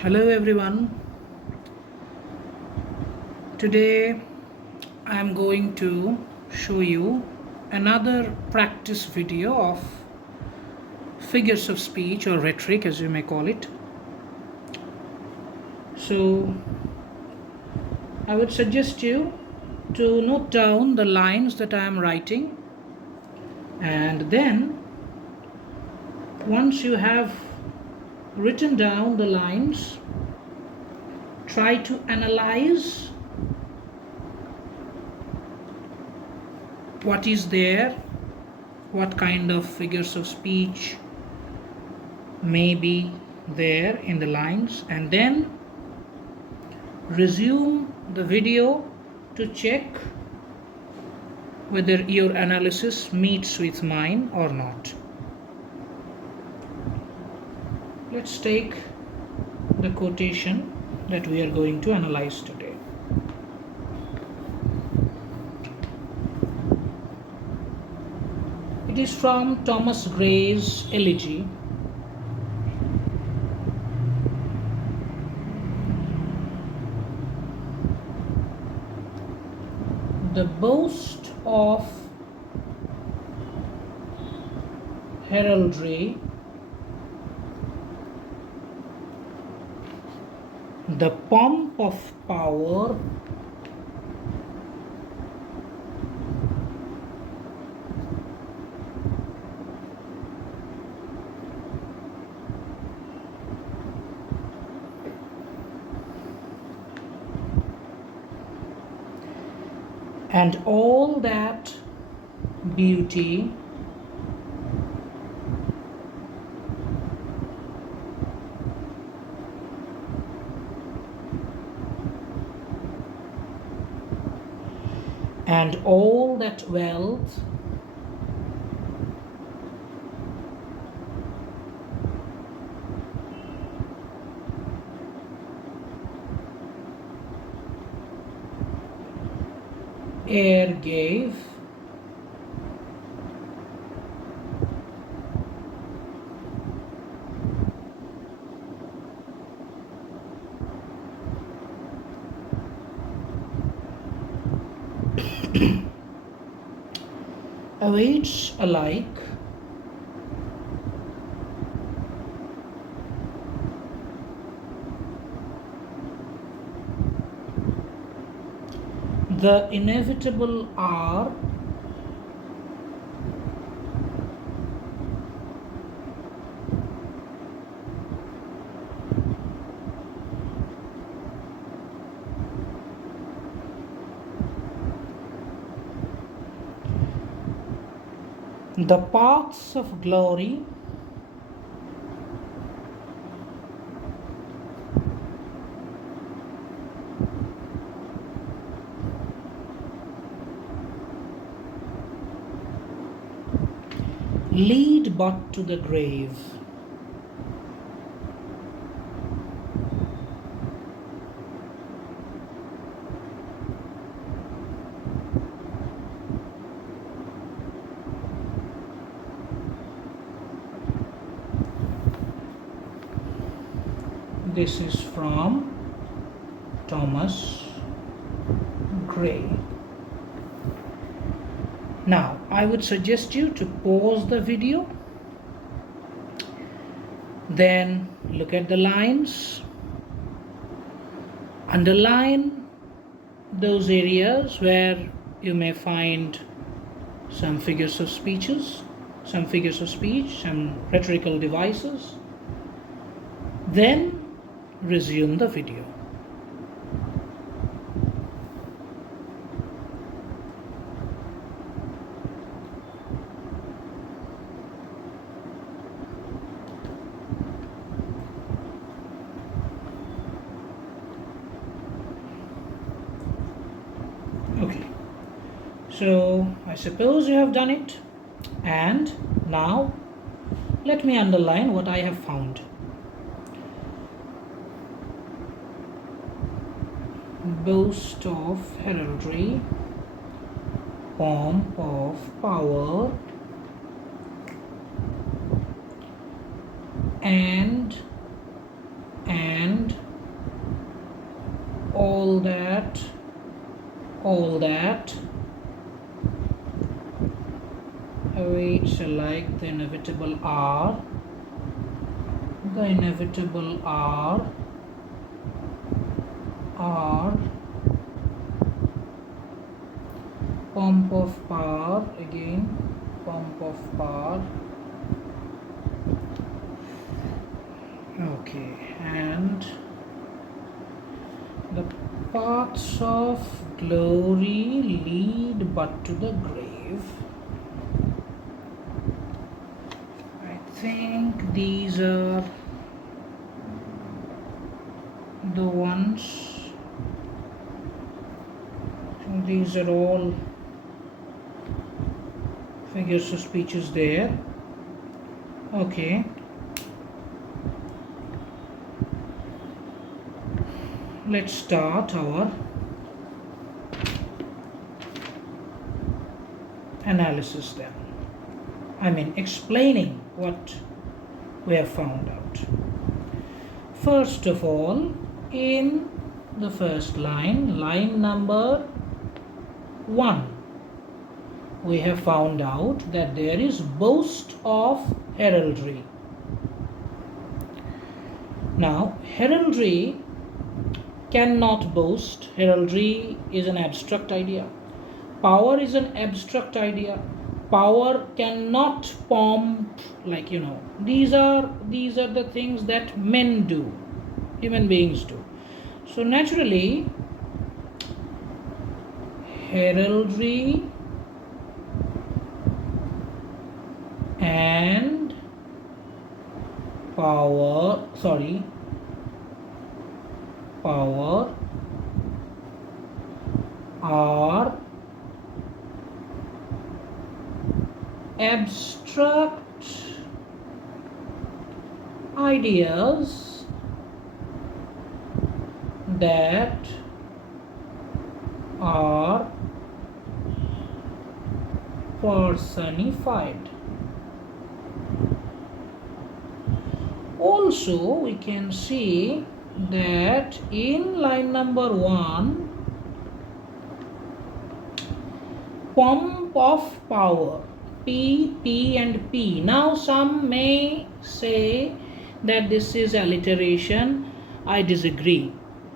Hello everyone. Today I am going to show you another practice video of figures of speech or rhetoric as you may call it. So I would suggest you to note down the lines that I am writing, and then once you have written down the lines, try to analyze what is there, what kind of figures of speech may be there in the lines, and then resume the video to check whether your analysis meets with mine or not. Let's take the quotation that we are going to analyze today. It is from Thomas Gray's elegy. The boast of heraldry, the pomp of power, and all that beauty and all that wealth air gave, awaits alike the inevitable hour the paths of glory lead but to the grave. This is from Thomas Gray. Now, I would suggest you to pause the video, then look at the lines, underline those areas where you may find some figures of speech, some rhetorical devices, then resume the video. Okay, so I suppose you have done it, and now let me underline what I have found. Boast of heraldry, pomp of power, and all that, awaits like the inevitable hour, pomp of power, again pomp of power. Okay, and the paths of glory lead but to the grave. I think these are the ones. These are all figures of speeches there. Okay. Let's start our analysis then. I mean, explaining what we have found out. First of all, in the first line, line number 1, we have found out that there is boast of heraldry. Now, heraldry cannot boast. Heraldry is an abstract idea. Power is an abstract idea. Power cannot pomp, like, these are the things that men do, human beings do. So naturally, heraldry and power are abstract ideas that are personified. Also, we can see that in line number 1, pomp of power, P and P. Now some may say that this is alliteration. I disagree,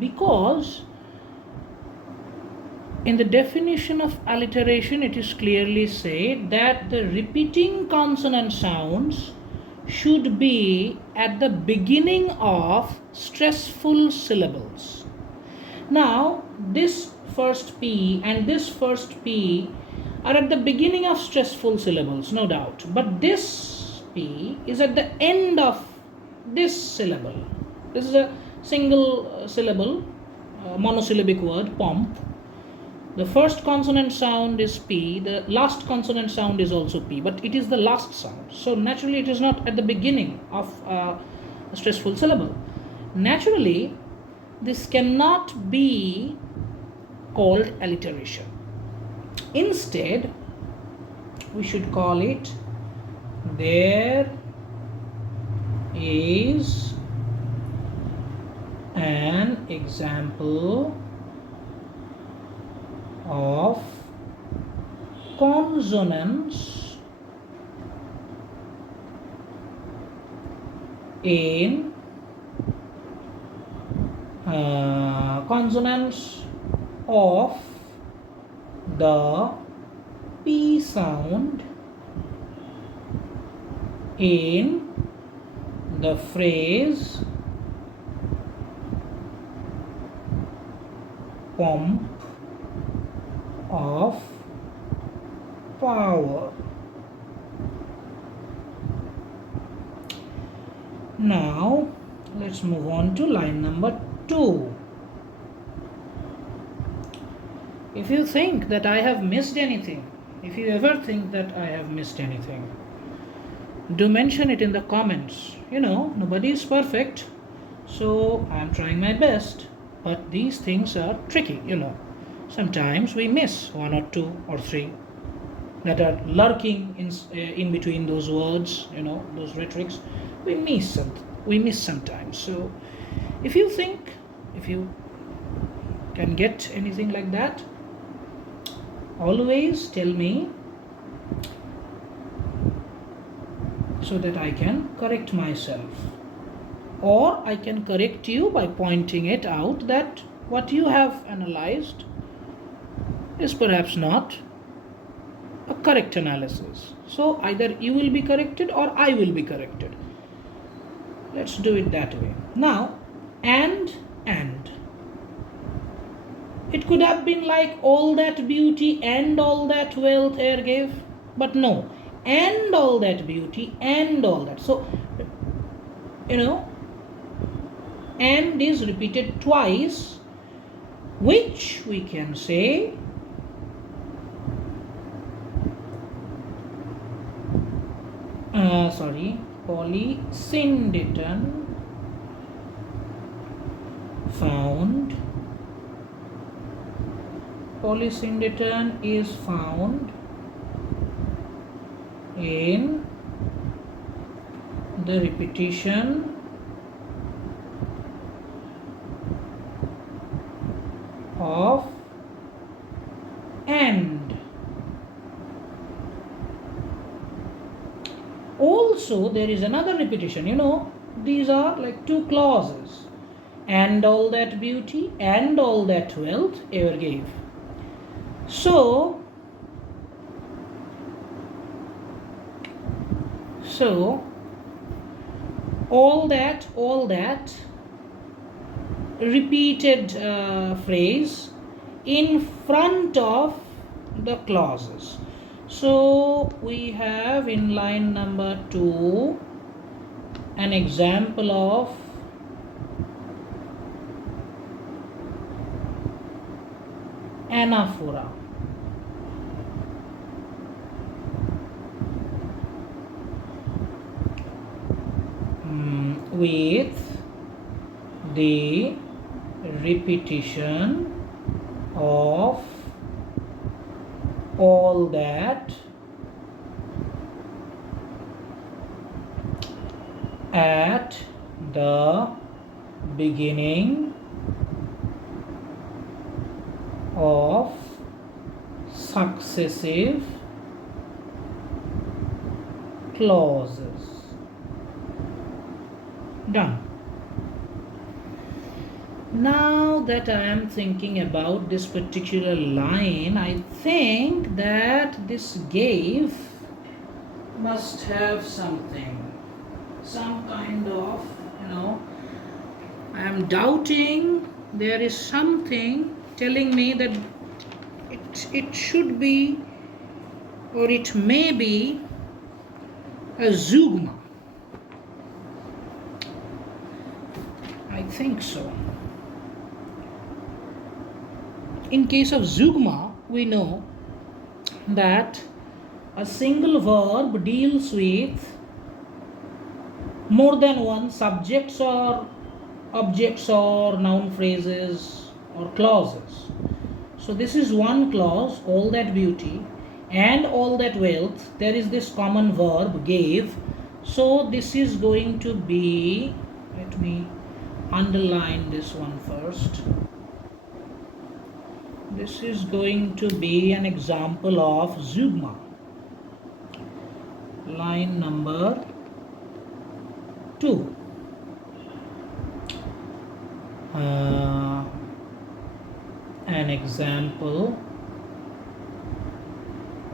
because in the definition of alliteration it is clearly said that the repeating consonant sounds should be at the beginning of stressful syllables. Now this first P and this first P are at the beginning of stressful syllables, no doubt, but this P is at the end of this syllable. This is a single syllable, monosyllabic word, pomp. The first consonant sound is P, the last consonant sound is also P, but it is the last sound. So naturally it is not at the beginning of a stressful syllable. Naturally, this cannot be called alliteration. Instead, we should call it there is an example of consonants in consonants of the P sound in the phrase pomp of power. Now let's move on to line number 2. If you think that I have missed anything, if you ever think that I have missed anything, do mention it in the comments. Nobody is perfect, so I am trying my best, but these things are tricky. Sometimes we miss 1 or 2 or 3 that are lurking in between those words, those rhetorics. We miss sometimes. So if you can get anything like that? Always tell me so that I can correct myself, or I can correct you by pointing it out that what you have analyzed is perhaps not a correct analysis. So either you will be corrected or I will be corrected. Let's do it that way. Now, and. It could have been like all that beauty and all that wealth air gave, but no, and all that beauty and all that. So, and is repeated twice, which we can say polysyndeton found. Polysyndeton is found in the repetition of and. Also, there is another repetition. These are like two clauses. And all that beauty and all that wealth ever gave. So all that repeated phrase in front of the clauses. So we have in line number 2 an example of anaphora. With the repetition of all that at the beginning of successive clauses. Done. Now that I am thinking about this particular line, I think that this gave must have something, some kind of, I am doubting there is something telling me that it should be, or it may be, a zeugma. I think so. In case of zeugma, we know that a single verb deals with more than one subjects or objects or noun phrases or clauses. So this is one clause, all that beauty and all that wealth. There is this common verb, gave. So this is going to be, let me underline this one first. This is going to be an example of zeugma. Line number 2. An example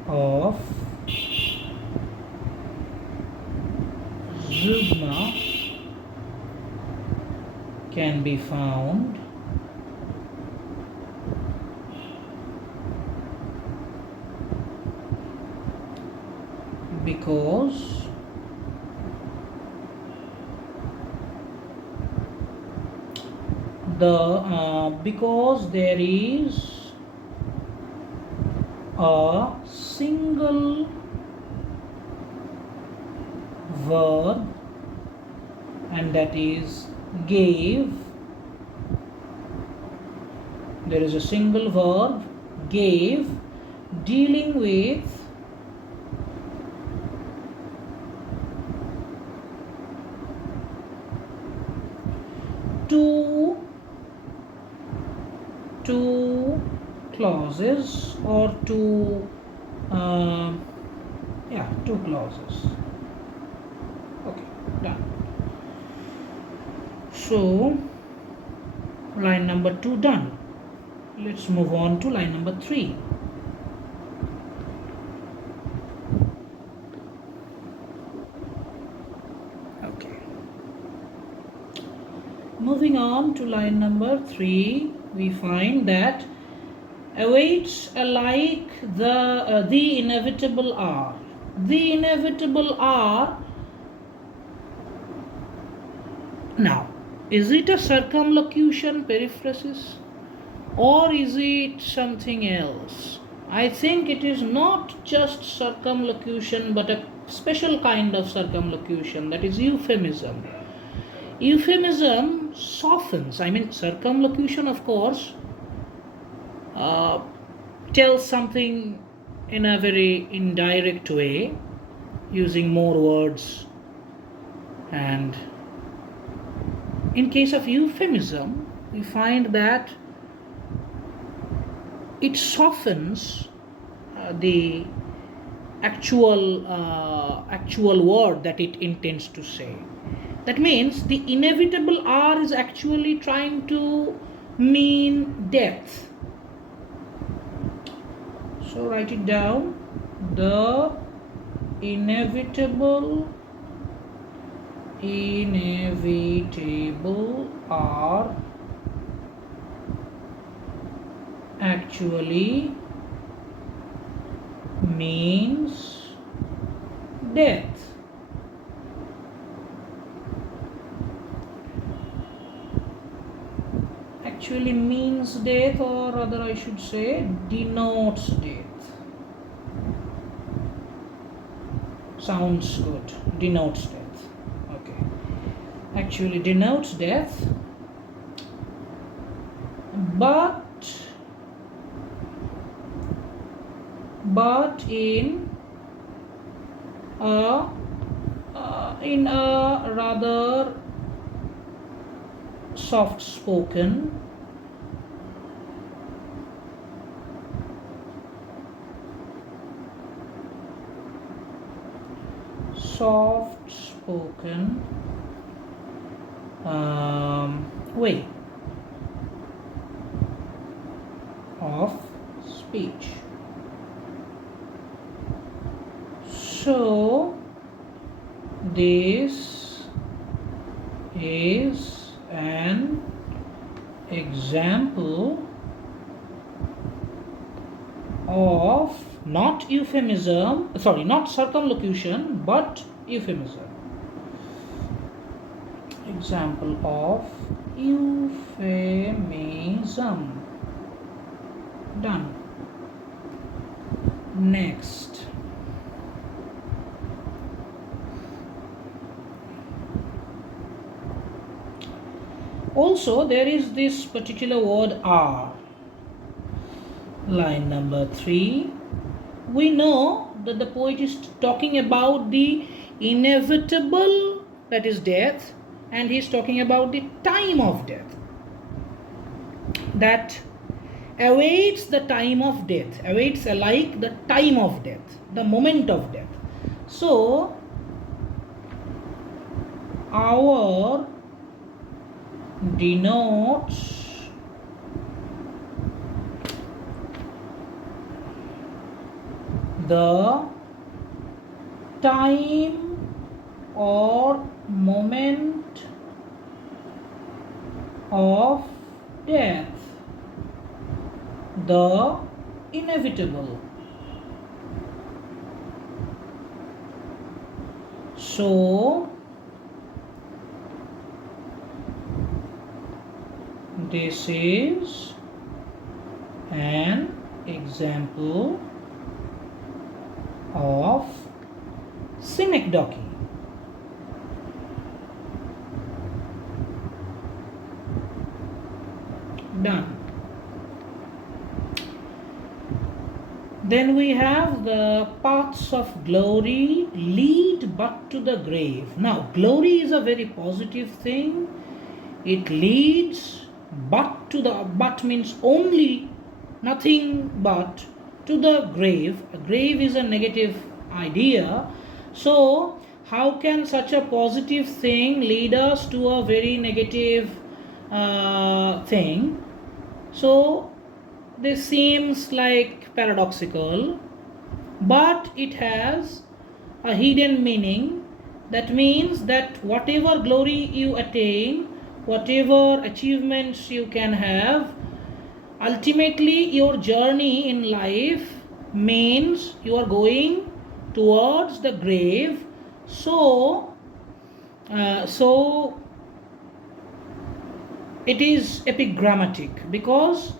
of zeugma can be found because there is a single verb, and that is gave. There is a single verb, gave, dealing with two clauses or two two clauses. Okay, done. So line number 2 done. Let's move on to line number 3. Okay. Moving on to line number 3, we find that awaits alike the inevitable hour. The inevitable hour. Now, is it a circumlocution periphrasis or is it something else? I think it is not just circumlocution but a special kind of circumlocution, that is euphemism. Euphemism softens. I mean, circumlocution, of course, tells something in a very indirect way, using more words. And in case of euphemism, we find that it softens the actual word that it intends to say. That means the inevitable R is actually trying to mean depth. So write it down. The inevitable are actually means death. Actually means death, or rather I should say denotes death. Sounds good. Denotes death. Okay. Actually denotes death, but in a rather soft spoken way of speech. So this is an example of not circumlocution, but euphemism. Example of euphemism. Done. Next. Also, there is this particular word are. Line number 3. We know that the poet is talking about the inevitable, that is death, and he is talking about the time of death. That awaits the time of death, awaits alike the time of death, the moment of death. So, our denotes the time or moment of death, the inevitable. So this is an example of synecdoche. Done. Then we have the paths of glory lead but to the grave. Now, glory is a very positive thing. It leads but means only, nothing but, to the grave. A grave is a negative idea. So how can such a positive thing lead us to a very negative thing? So this seems like paradoxical, but it has a hidden meaning. That means that whatever glory you attain, whatever achievements you can have, ultimately your journey in life means you are going towards the grave. So it is epigrammatic, because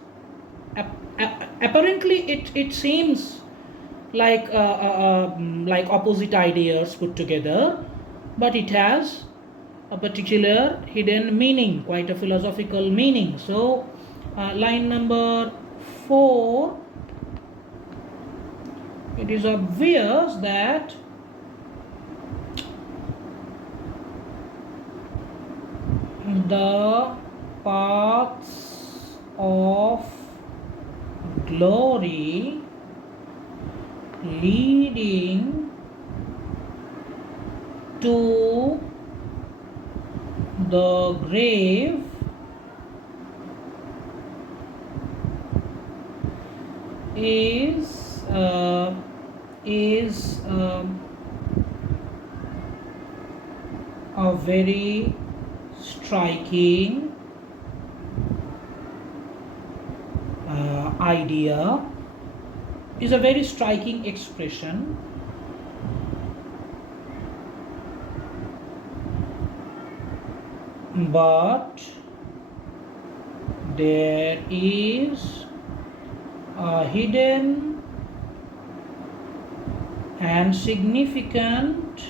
apparently it seems like opposite ideas put together, but it has a particular hidden meaning, quite a philosophical meaning. So line number 4, it is obvious that the paths of glory leading to the grave is a very striking idea, is a very striking expression. But there is a hidden and significant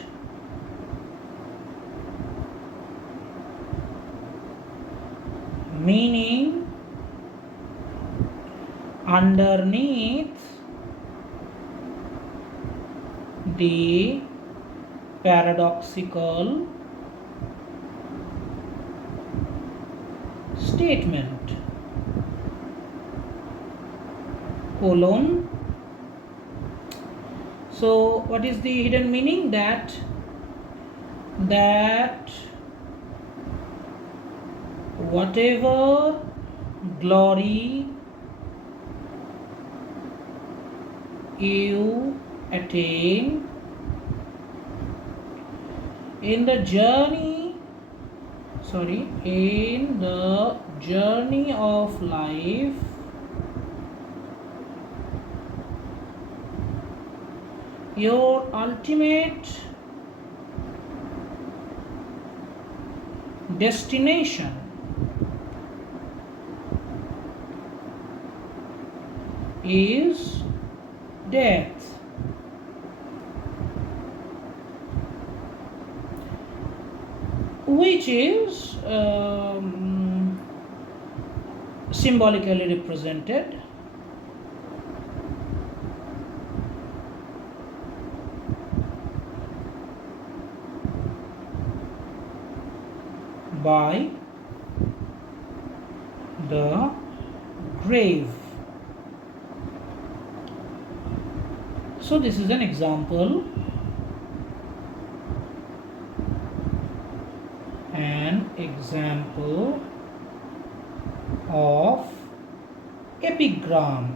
meaning underneath the paradoxical statement. Colon. So what is the hidden meaning? That whatever glory you attain in the journey of life, your ultimate destination is death. Which is symbolically represented by the grave. So this is an example, of epigram.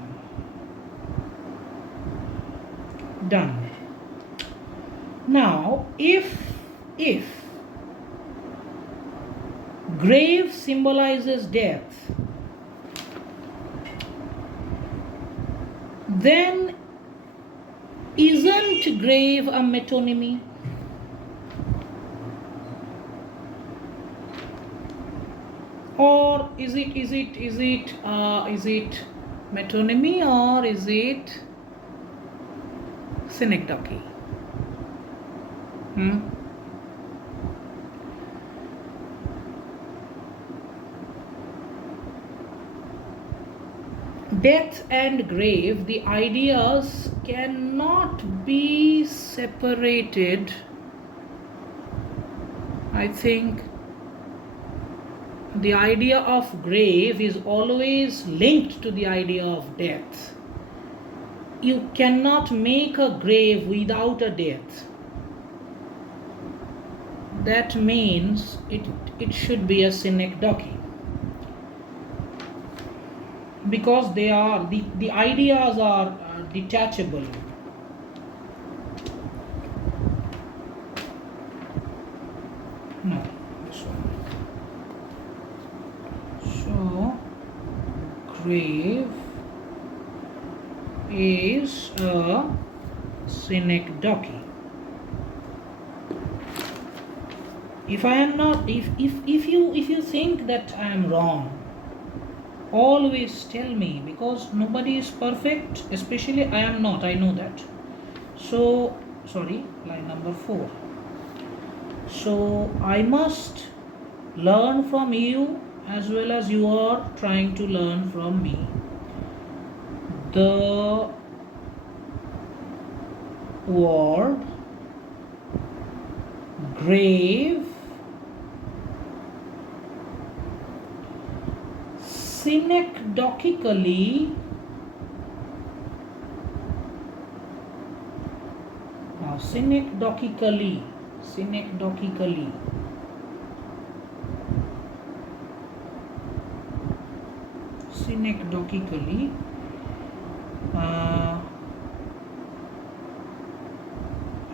Done. Now if grave symbolizes death, then isn't grave a metonymy? Or is it metonymy, or is it synecdoche? Death and grave, the ideas cannot be separated, I think, the idea of grave is always linked to the idea of death. You cannot make a grave without a death. That means it should be a synecdoche, because they are the ideas are detachable. No, this one. So grave is a synecdoche. If I am not, if you think that I am wrong, always tell me, because nobody is perfect, especially I am not, I know that. So sorry, line number 4. So I must learn from you as well as you are trying to learn from me. The word grave synecdochically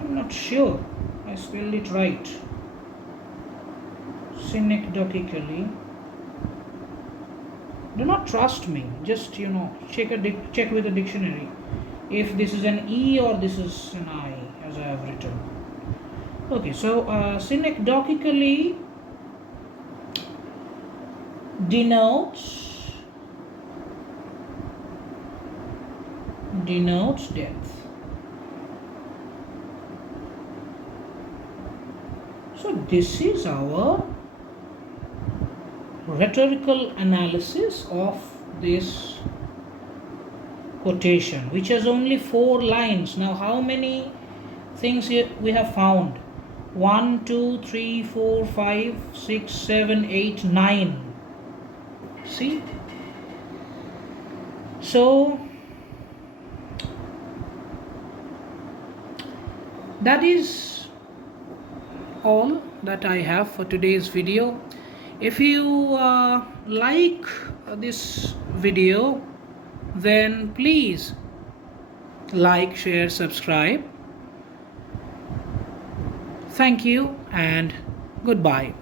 I'm not sure I spelled it right. Synecdochically. Do not trust me, just check with the dictionary if this is an E or this is an I, as I have written. Okay, so synecdochically denotes death. So this is our rhetorical analysis of this quotation, which has only 4 lines. Now how many things here we have found? 1, 2, 3, 4, 5, 6, 7, 8, 9. See? So that is all that I have for today's video. If you like this video, then please like, share, subscribe. Thank you and goodbye.